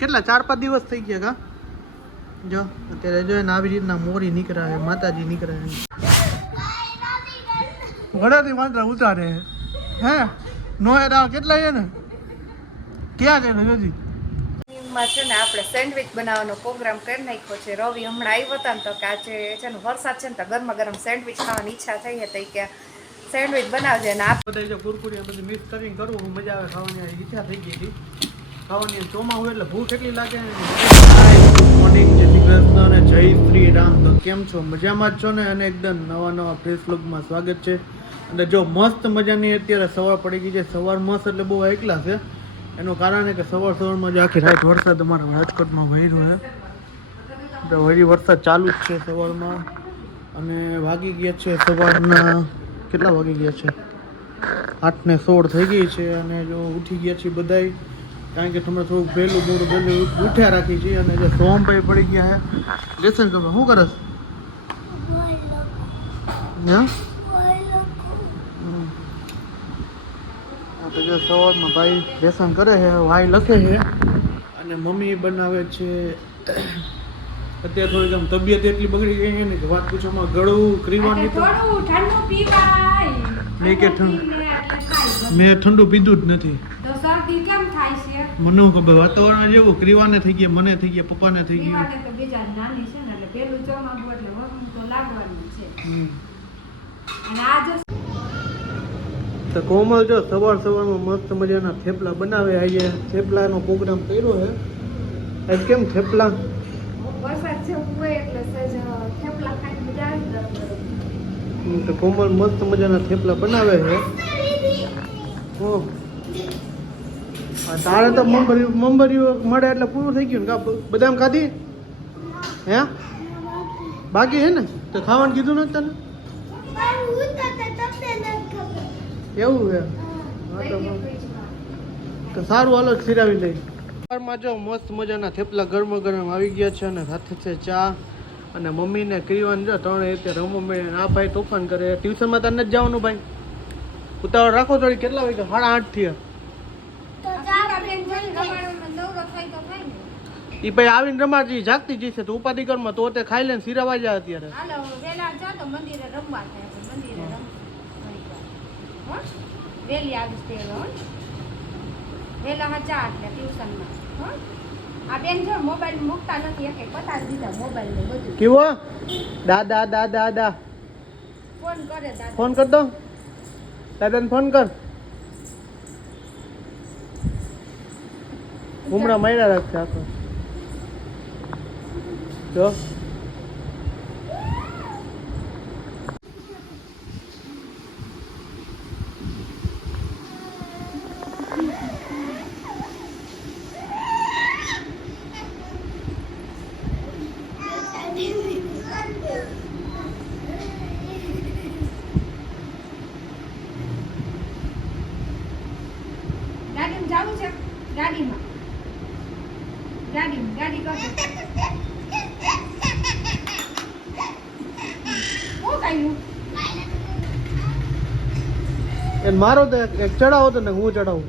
કેટલા 4-5 દિવસ થઈ ગયા કા જો અત્યારે જો ને આવી રીતના મોરી નીકળ્યા છે માતાજી નીકળ્યા ઘડાથી માત્ર ઉતારે હે નો એડા કેટલા છે ને ક્યાં છે જોજી માં છે ને આપણે સેન્ડવિચ બનાવવાનો પ્રોગ્રામ કરી નાખ્યો છે. રવિ હમણાં આવ્યો હતા ને તો કે આજે છે ને વરસાદ છે ને તો ગરમા ગરમ સેન્ડવિચ ખાવાની ઈચ્છા થઈ હતી કે સેન્ડવિચ બનાવજે ને આપ બધા જો કુરકુરી બધું મિક્સ કરીને કરવું મજા આવે ખાવાની ઈચ્છા થઈ ગઈ હતી ખાવાની ચોમાસું એટલે ભૂખ એટલી લાગે મોર્નિંગ જય શ્રી કૃષ્ણ અને જય શ્રી રામ. તો કેમ છો મજામાં જ છો ને અને એકદમ નવા ફ્રેશ લુકમાં સ્વાગત છે. અને જો મસ્ત મજાની અત્યારે સવાર પડી ગઈ છે. સવાર મસ્ત એટલે બહુ એકલા છે એનું કારણ છે કે સવારમાં જ આખી રાત વરસાદ અમારા રાજકોટમાં વહ્યો છે તો હજી વરસાદ ચાલુ જ છે સવારમાં અને વાગી ગયા છે સવારના કેટલા વાગી ગયા છે 8:16 થઈ ગઈ છે અને જો ઉઠી ગયા છીએ બધાય કારણ કે તમે થોડુંક વહેલું ઉઠ્યા રાખી છીએ અને જે સોમભાઈ પડી ગયા છે લેસન તમે શું કરસ તો જો સવારમાં ભાઈ લેસન કરે છે વાય લખે છે અને મમ્મી બનાવે છે. અત્યારે થોડીક આમ તબિયત એટલી બગડી ગઈ છે ને કે વાત પૂછવામાં ગળું ક્રીવાનું મેં ઠંડુ પીધું જ નથી મને ખબર વાતાવરણ જેવું ક્રીવાને થઈ ગયા મને થઈ ગયા પપ્પાને થઈ ગયું તો કોમલ જો સવારમાં મસ્ત મજાના થેપલા બનાવે આજે થેપલાનો પ્રોગ્રામ કર્યો છે આજ કેમ થેપલા તો કોમલ મસ્ત મજાના થેપલા બનાવે છે. તારે તો મંબરિયું મળે એટલે પૂરું થઈ ગયું ને કા બદામ ખાધી હે બાકી હે ને તો ખાવાનું કીધું નથી તને એવું છે તો સારું હાલો સિરાવી લઈ. સવારમાં જો મસ્ત મજાના થેપલા ગરમ આવી ગયા છે અને સાથે છે ચા અને મમ્મીને ક્રીવાન જો ત્રણે રીતે રમો મેં આ ભાઈ તોફાન કરે ટ્યુશનમાં તાર નથી જવાનું ભાઈ ઉતાવળ રાખો થોડી કેટલા વાગ્યા 8:30 થયા ઈ ભાઈ આવીને રમાજી જાગતી જશે તો ઉપાધિ કરમાં તો તે ખાઈ લઈને સિરાવા જાય અત્યારે વેલી આવીશ તે વેલા હજા એટલે ટ્યુશનમાં આ બેન જો મોબાઈલ મૂકતા નથી એક બતાવી દીધા મોબાઈલ ને બધું કેવો દાદા ફોન કરે દાદા ફોન કર દો દાદાને ફોન કર હમણાં માર્યા રાખશે આખો જો જાવું છે ગાડીમાં ગાડી કરજો હું કાયું એ મારો તો એક ચડાવો તો ને હું ચડાવું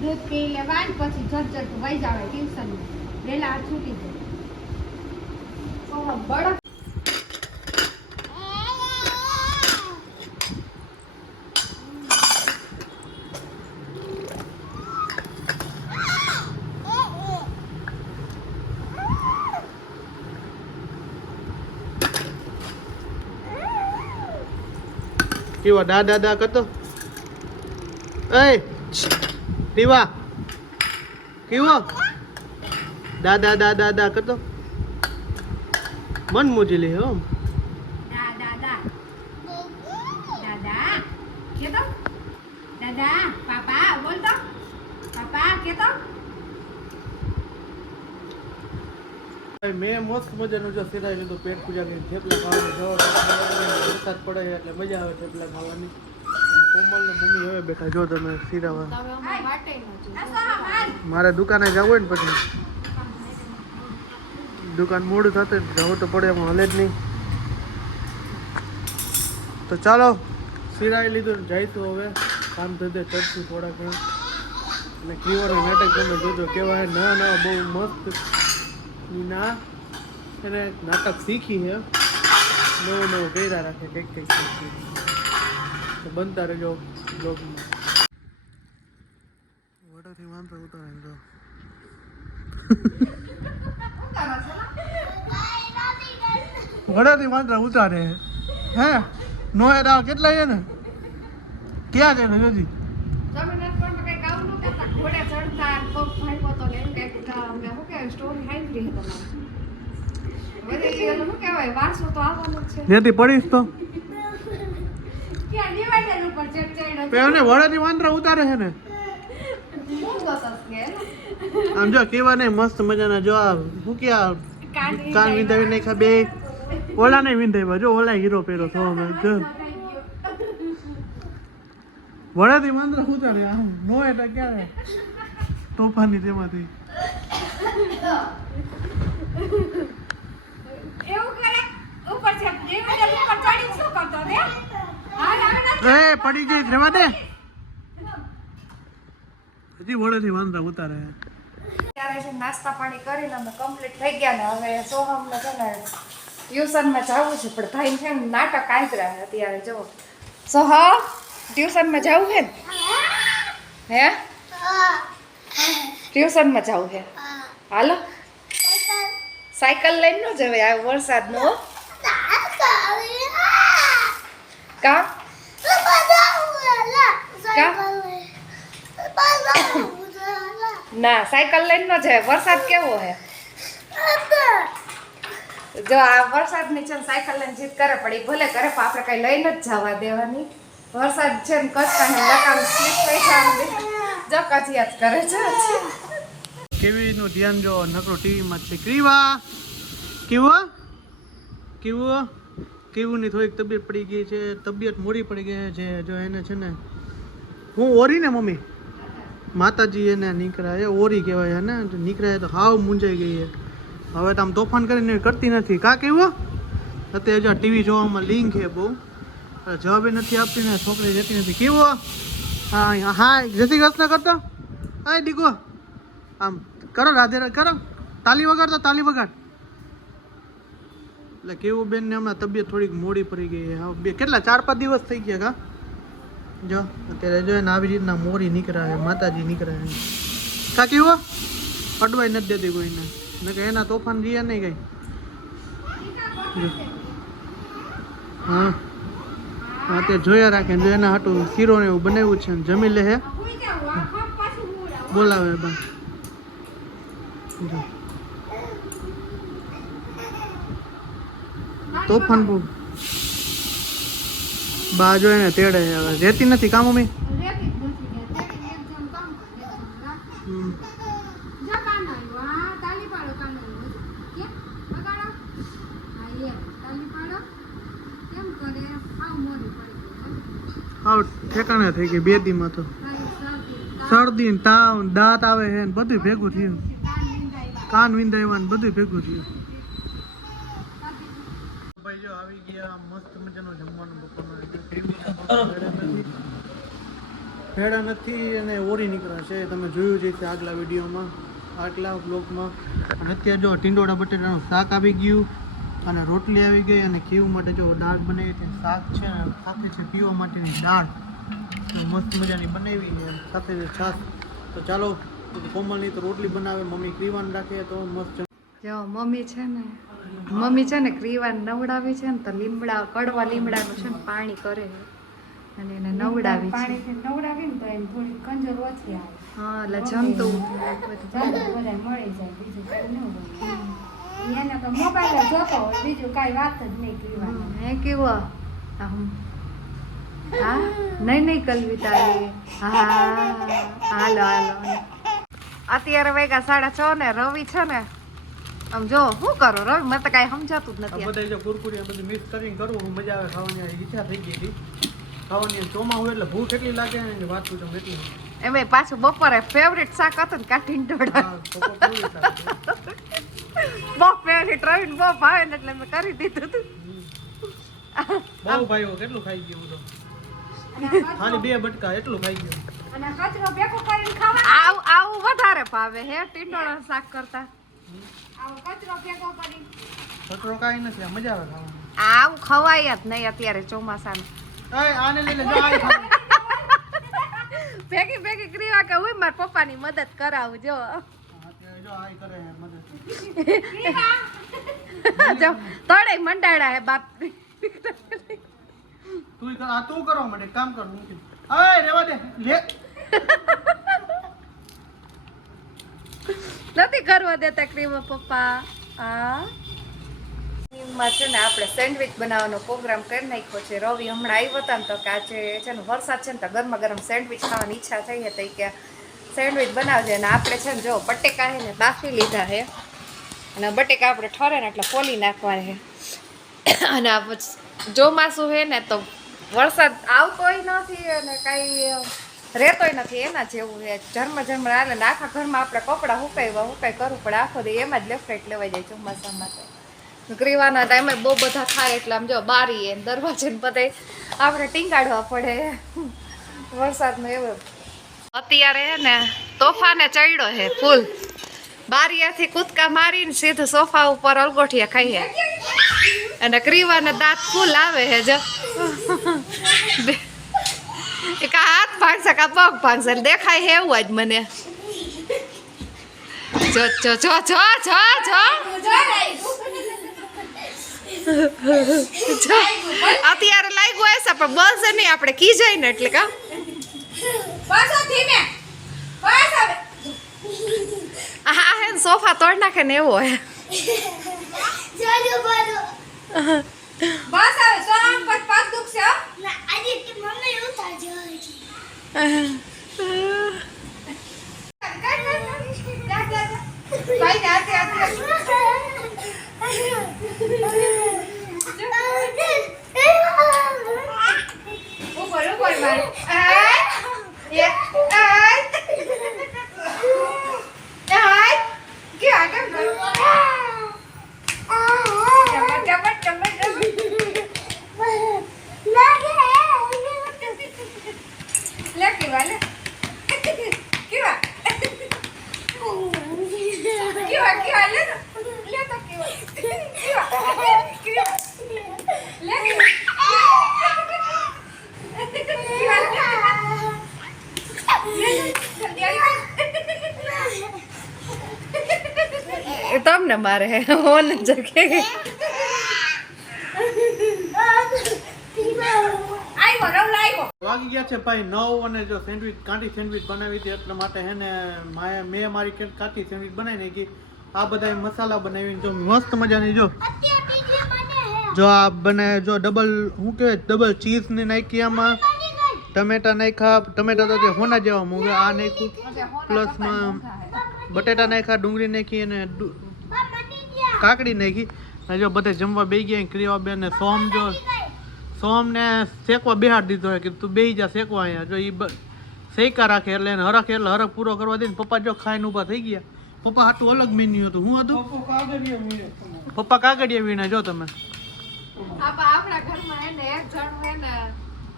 દૂધ પી લેવા પછી ઝટ વહી જાવે ટ્યુશનમાં વેલા છૂટી જાય બળ કેવા દાદા કરતો એ ટીવા કેવો દાદા કરતો મન મોજી લે હો દાદા કેતો દાદા પાપા બોલ તો પાપા કેતો મેં મસ્ત મજાનું જો સિરાઈ લીધું પેટ પૂજા કરી થેપલા ખાવાની વરસાદ પડે છે એટલે મજા આવે થેપલા ખાવાની. કોમલ ને મમ્મી હવે બેઠા જો તમે સિરાવા મારે દુકાને જવું હોય ને પછી દુકાન મોડું થશે જવું તો પડે એમાં હલે જ નહીં. તો ચાલો સિરાઈ લીધું જઈશું હવે કામ ધંધે ચડશું થોડા ઘણા અને ક્રીવાનું નાટક તમે જોજો કેવા નવા નવા બહુ મસ્ત ના એને નાટક શીખી છે નવું નવું કર્યા રાખે કંઈક શીખી તો બનતા રહેજો બ્લોગમાં વડાથી વાંધો ઉતારે જો વડાથી વાંધો ઉતારે હે નો એડા કેટલા છે ને ક્યાં છે ને જોજી જેથી પડીશ તો વડાથી વાંદરા ઉતારે છે ને આમ જો કેવા નહીં મસ્ત મજાના જો આ શું કે કાન વિંધાવી નાખ્યા બે ઓલા નહીં વિંધાવ્યા જો ઓલા હીરો પહેરો છો અમે જો વડાથી વાંદરા ઉતારે આમ નો એટલે ક્યારે તોફાની તેમાંથી પડી ગઈ રેવા દે હજી વડેથી વાંદરા ઉતારે ત્યારે છે નાસ્તા પાણી કરીને અમે કમ્પ્લીટ થઈ ગયા ને હવે સોહમને છે ને ટ્યુશનમાં જવું છે પણ ભાઈ છે ને નાટક આંતરા અત્યારે જો સોહ ટ્યુશનમાં જવું છે ને હે ટ્યુશનમાં જવું છે હાલો સાયકલ લઈને ન જવાય આ વરસાદનો કા ના સાયકલ લઈને ન જાય વરસાદ કેવો હે જો આ વરસાદની છે ને સાયકલ લઈને જીત કરે પડી ભલે કરે પણ આપણે કઈ લઈને જ જવા દેવાની વરસાદ છે ને કચકાને લગામ સ્લીપ થઈ જાય જો કચિયાત કરે છે કેવીનું ધ્યાન જો નકરો ટીવીમાં જ છે ક્રીવા કેવું કેવું કેવુંની થોડીક તબિયત પડી ગઈ છે તબિયત મોડી પડી ગઈ છે જો એને છે ને હું ઓરી ને મમ્મી માતાજી એને નીકળ્યા એ ઓરી કહેવાય ને નીકળ્યા તો હાવ મૂંઝાઈ ગઈ છે હવે તો આમ તોફાન કરીને કરતી નથી કા કેવું અત્યારે જો ટીવી જોવામાં લિંક છે બહુ જવાબ નથી આપતી ને છોકરી જતી નથી કેવો હા હા જય શ્રી કૃષ્ણ કરતો હા દીકો આમ કરો રાધે કરો તાલી વગાડતો તાલી વગાડ એટલે કેવું બેન ને હમણાં તબિયત થોડીક મોડી પડી ગઈ છે બે કેટલા 4-5 દિવસ થઈ ગયા કા જો અત્યારે જો એને આવી રીતના મોરી નીકળ્યા છે માતાજી નીકળ્યા છે કા કેવો અડવાઈ નથી દેતી કોઈને ને કે એના તોફાન રહ્યા નહીં કઈ હા હા તે જોયા રાખે જો એના હાટું શીરો ને એવું બનાવ્યું છે ને જમી લે હે બોલાવે બા તોફાન બહુ બા જો એને તેડે હવે રહેતી નથી કામ મમ્મી આવ ઠેકાણે થઈ ગઈ 2 દીમાં તો શરદી ને તાવ દાંત આવે છે ને બધું ભેગું થયું કાન વિંધાવ્યા ને બધું ભેગું થયું ભાઈ જો આવી ગયા મસ્ત મજાનો જમવાનું બપોરનો ભેડા નથી અને ઓરી નીકળ્યા છે તમે જોયું છે તે આગલા વિડીયોમાં આગલા બ્લોગમાં અને અત્યારે જો ટીંડોળા બટેટાનું શાક આવી ગયું અને રોટલી આવી ગઈ અને ખીવ માટે જો દાળ બનાવી છે શાક છે ને સાથે છે પીવા માટેની દાળ મસ્ત મજાની બનાવી છે સાથે છાશ તો ચાલો કોમલની તો રોટલી બનાવે મમ્મી ક્રીવાન રાખે તો મસ્ત જો મમ્મી છે ને ક્રીવાન નવડાવી છે ને તો લીમડા કડવા લીમડાનું છે ને પાણી કરે અને એને નવડાવી છે પાણીથી નવડાવીને તો એને થોડી કંજર ઓછી આવે હા એટલે જમતું બધા મળી જાય બીજું કઈ ન હોય એને તો મોબાઈલ જોતો હોય બીજું કાંઈ વાત જ નહીં કીવાનું હે કેવો હા નહીં કલવિતા હા હાલો અત્યારે વાગ્યા 6:30 ને રવિ છે ને આમ જો શું કરો રવિ મને તો કાંઈ સમજાતું જ નથી બધા જો કુરકુરિયા બધું મિક્સ કરીને કરવું મજા આવે ખાવાની ઈચ્છા થઈ ગઈ હતી ખાવાની ચોમાસું એટલે ભૂખ એટલી લાગે ને વાત પૂછો એટલી એમાં પાછું બપોરે ફેવરેટ શાક હતું ને કાઠીન ઢોળા બહુ ફેવરેટ રવિને બહુ ભાવે ને એટલે મેં કરી દીધું હતું બહુ ભાઈઓ કેટલું ખાઈ ગયું તો ખાલી 2 બટકા એટલું ખાઈ ગયો. અને કચરો ભેગો કરીને ખાવાનો. આવું વધારે ભાવે હે ટીંડોળા શાક કરતા. આવો કચરો ભેગો કરી કચરો કાંઈ નથી, આ મજા આવે ખાવાની. આવું ખવાય જ નહીં અત્યારે ચોમાસાનું. આને લઈને જો આ ખાવાનું. ભેગી ક્રીવા કે હું મારા પપ્પાની મદદ કરાવું જો. જો આ કરે હે મદદ. જો તળે મંડાડા હે બાપ. તું કરો મને કામ કર મૂકી. અય રેવા દે લે. નથી કરવા દેતા ક્રીમા પપ્પા. માં છે ને આપણે સેન્ડવિચ બનાવવાનો પ્રોગ્રામ કરી નાખ્યો છે. રવિ હમણાં આવ્યો હતા ને તો કે આજે છે ને વરસાદ છે ને તો ગરમા ગરમ સેન્ડવિચ ખાવાની ઈચ્છા થઈ હતી કે સેન્ડવિચ બનાવજે. અને આપણે છે ને જો બટેકા છે ને બાફી લીધા છે અને બટેકા આપણે ઠરે ને એટલે ફોલી નાખવાના છે. અને આ ચોમાસું છે ને તો વરસાદ આવતોય નથી અને કાંઈ રહેતોય નથી, એના જેવું છે. ઝરમર હાલે ને આખા ઘરમાં આપણે કપડાં હુકાઈ કરવું પડે. આખો દી એમાં જ લેફ્ટ રાઈટ લેવાઈ જાય ચોમાસામાં. તો ક્રીવાના ટાઈમે બહુ બધા થાય એટલે આમ જો બારી એ દરવાજે ને બધે આપણે ટીંગાડવા પડે વરસાદનો એવો. અત્યારે હે ને તોફાને ચડ્યો છે ફૂલ. બારીયાથી કૂદકા મારીને સીધું સોફા ઉપર અલગોઠિયા ખાઈએ અને ક્રીવાના દાંત ફૂલ આવે છે જો. કા હાથ ભાંગશે કા પગ ભાંગશે દેખાય છે એવું જ મને. જો જો જો જો જો જો અત્યારે લાગ્યું હશે પણ બસ નહીં આપણે કી જાય ને એટલે કા હા હે સોફા તોડ નાખે ને એવો હે. બસ આવે તો આમ પગ દુખશે ના આજે કે મમ્મી ઉતાર જાય છે ભાઈ ને આતે ઉપર માર એ કે આગળ તમને મારે ઓન જગે વાગી ગયા છે ભાઈ 9 અને જો સેન્ડવિચ કાંટી સેન્ડવિચ બનાવી હતી એટલા માટે હે ને મેં મારી કાંટી સેન્ડવિચ બનાવી નાખી. આ બધા મસાલા બનાવીને જો મસ્ત મજાની જો આ બને જો ડબલ શું કહેવાય ડબલ ચીઝ ને નાખી, આમાં ટમેટા નાખ્યા. ટમેટા તો જે હોના જેવા મૂકે આ નાખ્યું, પ્લસમાં બટેટા નાખ્યા, ડુંગળી નાખી અને કાકડી નાખી. અને જો બધે જમવા બેસી ગયા ક્રિયા બેન ને સોમ ને શેકવા બેહાડ દીધો કે તું બેસી જા શેકવા અહીંયા. જો એ શેકા રાખે એટલે એને હરખ એટલે હરખ પૂરો કરવા દે ને પપ્પા જો ખાઈને ઊભા થઈ ગયા. પપ્પા હાટું અલગ મેન્યુ હતું. શું હતું? પપ્પા કાગડિયા વીણા જો તમે. આપણા ઘરમાં હે ને એક જણ હે ને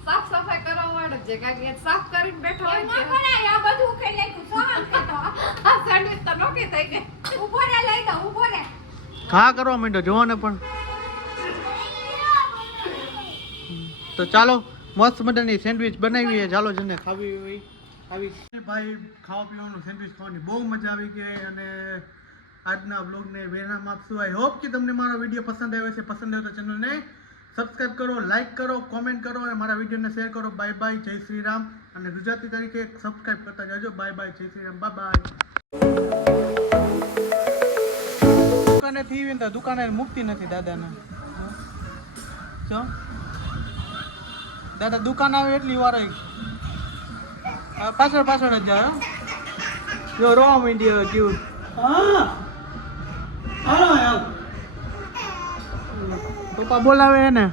સાફ સફાઈ કરવા વાળો છે કાકી સાફ કરીને બેઠો હોય ને આ બધું ખાઈ નાખ્યું સોહમ કેતો આ સેન્ડવિચ તો નોકી થઈ ગઈ. ઉભો રે લઈ દો ઉભો રે ઘા કરવા માંડ્યો જોવાને પણ. તો ચાલો મસ્ત મજાની સેન્ડવિચ બનાવી છે. ચાલો જેને ખાવી હોય ખાવી. ભાઈ ખાવા પીવાનું સેન્ડવિચ ખાવાની બહુ મજા આવી ગઈ અને આજના બ્લોગને વિરામ આપશું. આઈ હોપ કે તમને મારો વિડીયો પસંદ આવ્યો છે. પસંદ આવ્યો તો ચેનલને સબસ્ક્રાઇબ કરો, લાઇક કરો, કોમેન્ટ કરો અને મારા વિડીયોને શેર કરો. બાય બાય, જય શ્રી રામ. અને ગુજરાતી તરીકે સબસ્ક્રાઇબ કરતા જજો. બાય બાય, જય શ્રી રામ, બાય બાય. દુકાને થી તો દુકાને મુક્તિ નથી દાદાને. જો દાદા દુકાન આવે એટલી વાર પાછળ પાછળ જ જાય. જો રોવા માંડ્યો કેવું. હા પપ્પા બોલાવે ને.